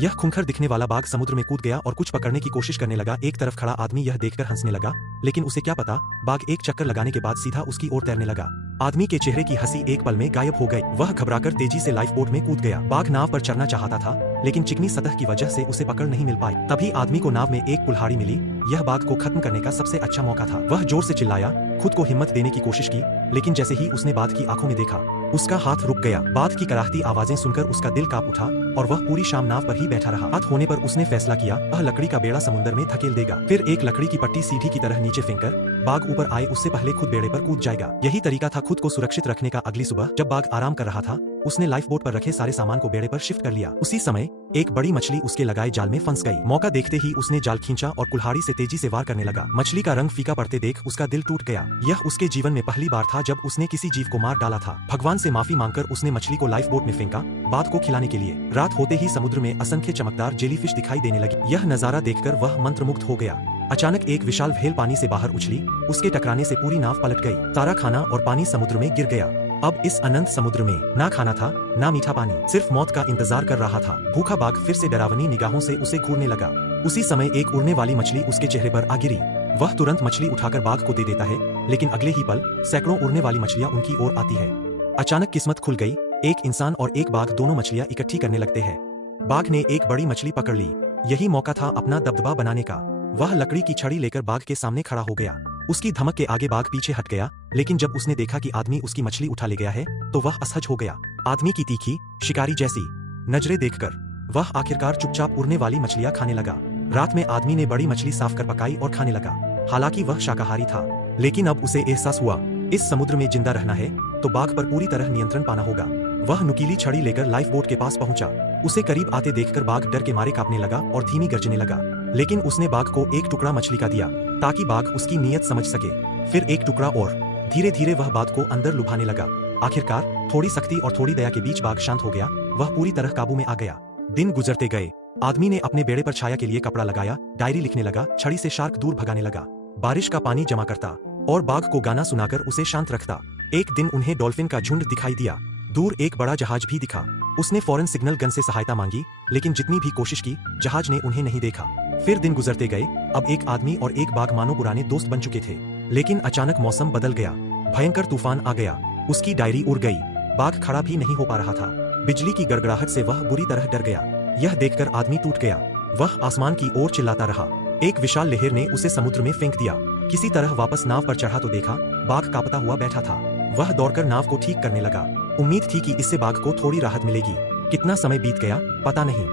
यह खूंखार दिखने वाला बाघ समुद्र में कूद गया और कुछ पकड़ने की कोशिश करने लगा। एक तरफ खड़ा आदमी यह देखकर हंसने लगा, लेकिन उसे क्या पता, बाघ एक चक्कर लगाने के बाद सीधा उसकी ओर तैरने लगा। आदमी के चेहरे की हंसी एक पल में गायब हो गई। वह घबराकर तेजी से लाइफ बोट में कूद गया। बाघ नाव पर चढ़ना चाहता था, लेकिन चिकनी सतह की वजह से उसे पकड़ नहीं मिल पाई। तभी आदमी को नाव में एक कुल्हाड़ी मिली। यह बाघ को खत्म करने का सबसे अच्छा मौका था। वह जोर से चिल्लाया, खुद को हिम्मत देने की कोशिश की, लेकिन जैसे ही उसने बाघ की आंखों में देखा, उसका हाथ रुक गया। बाघ की कराहती आवाजें सुनकर उसका दिल कांप उठा और वह पूरी शाम नाव पर ही बैठा रहा। रात होने पर उसने फैसला किया, वह लकड़ी का बेड़ा समुद्र में धकेल देगा। फिर एक लकड़ी की पट्टी सीढ़ी की तरह नीचे फेंककर बाघ ऊपर आए उससे पहले खुद बेड़े पर कूद जाएगा। यही तरीका था खुद को सुरक्षित रखने का। अगली सुबह जब बाघ आराम कर रहा था, उसने लाइफ बोट पर रखे सारे सामान को बेड़े पर शिफ्ट कर लिया। उसी समय एक बड़ी मछली उसके लगाए जाल में फंस गई। मौका देखते ही उसने जाल खींचा और कुल्हाड़ी से तेजी से वार करने लगा। मछली का रंग फीका पड़ते देख उसका दिल टूट गया। यह उसके जीवन में पहली बार था जब उसने किसी जीव को मार डाला था। भगवान से माफी मांगकर उसने मछली को लाइफ बोट में फेंका, बाघ को खिलाने के लिए। रात होते ही समुद्र में असंख्य चमकदार जेलीफिश दिखाई देने लगी। यह नजारा देखकर वह मंत्रमुग्ध हो गया। अचानक एक विशाल व्हेल पानी से बाहर उछली, उसके टकराने से पूरी नाव पलट गई। सारा खाना और पानी समुद्र में गिर गया। अब इस अनंत समुद्र में ना खाना था, ना मीठा पानी, सिर्फ मौत का इंतजार कर रहा था। भूखा बाघ फिर से डरावनी निगाहों से उसे घूरने लगा। उसी समय एक उड़ने वाली मछली उसके चेहरे पर आ गिरी। वह तुरंत मछली उठाकर बाघ को दे देता है, लेकिन अगले ही पल सैकड़ों उड़ने वाली मछलियां उनकी ओर आती है। अचानक किस्मत खुल गई। एक इंसान और एक बाघ दोनों मछलियां इकट्ठी करने लगते हैं। बाघ ने एक बड़ी मछली पकड़ ली। यही मौका था अपना दबदबा बनाने का। वह लकड़ी की छड़ी लेकर बाघ के सामने खड़ा हो गया। उसकी धमक के आगे बाघ पीछे हट गया, लेकिन जब उसने देखा कि आदमी उसकी मछली उठा ले गया है, तो वह असहज हो गया। आदमी की तीखी, शिकारी जैसी नजरें देखकर वह आखिरकार चुपचाप उड़ने वाली मछलियां खाने लगा। रात में आदमी ने बड़ी मछली साफ कर पकाई और खाने लगा। हालांकि वह शाकाहारी था, लेकिन अब उसे एहसास हुआ, इस समुद्र में जिंदा रहना है तो बाघ पर पूरी तरह नियंत्रण पाना होगा। वह नुकीली छड़ी लेकर लाइफ बोट के पास पहुंचा। उसे करीब आते देखकर बाघ डर के मारे कांपने लगा और धीमी गर्जने लगा, लेकिन उसने बाघ को एक टुकड़ा मछली का दिया ताकि बाघ उसकी नीयत समझ सके। फिर एक टुकड़ा और। धीरे धीरे वह बाघ को अंदर लुभाने लगा। आखिरकार थोड़ी सख्ती और थोड़ी दया के बीच बाघ शांत हो गया। वह पूरी तरह काबू में आ गया। दिन गुजरते गए। आदमी ने अपने बेड़े पर छाया के लिए कपड़ा लगाया, डायरी लिखने लगा, छड़ी से शार्क दूर भगाने लगा, बारिश का पानी जमा करता और बाघ को गाना सुनाकर उसे शांत रखता। एक दिन उन्हें डॉल्फिन का झुंड दिखाई दिया। दूर एक बड़ा जहाज भी दिखा। उसने फौरन सिग्नल गन से सहायता मांगी, लेकिन जितनी भी कोशिश की, जहाज ने उन्हें नहीं देखा। फिर दिन गुजरते गए। अब एक आदमी और एक बाघ मानो पुराने दोस्त बन चुके थे, लेकिन अचानक मौसम बदल गया। भयंकर तूफान आ गया। उसकी डायरी उड़ गई। बाघ खड़ा भी नहीं हो पा रहा था। बिजली की गड़गड़ाहट से वह बुरी तरह डर गया। यह देखकर आदमी टूट गया। वह आसमान की ओर चिल्लाता रहा। एक विशाल लहर ने उसे समुद्र में फेंक दिया। किसी तरह वापस नाव पर चढ़ा तो देखा, बाघ कांपता हुआ बैठा था। वह दौड़कर नाव को ठीक करने लगा। उम्मीद थी कि इससे बाघ को थोड़ी राहत मिलेगी। कितना समय बीत गया पता नहीं।